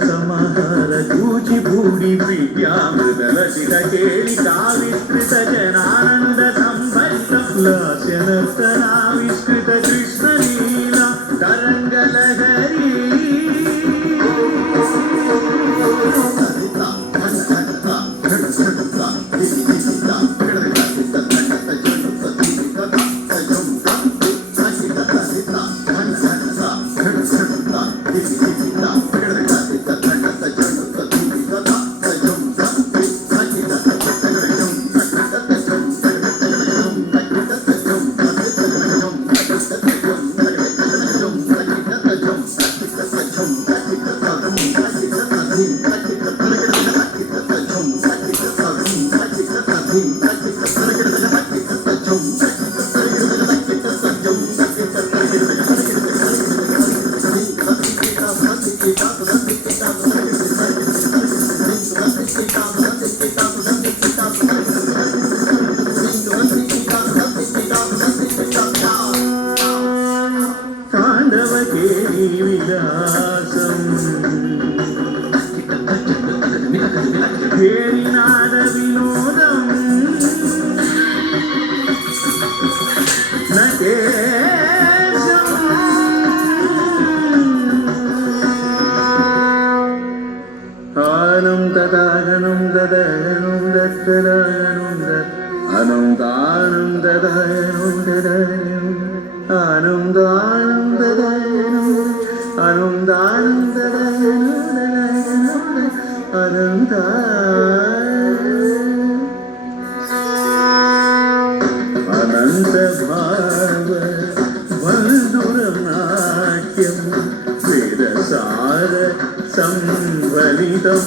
समाहार कूचिभूडि विद्यामृतलसित केळि काविष्कृत जनानन्द संभरित लास्य नर्तनाविष्कृत कृष्णलीला तरङ्गलहरी भेरिनाद विनोदं नकेशम् आनं तदागनं ददयनं दत्तदायनं अनं दानं ददयनं ददयनं आनं दानं ददयनं अनं दानं ददयनं अनंत भाव वंदुरं नाट्यं वेदसार संवलितं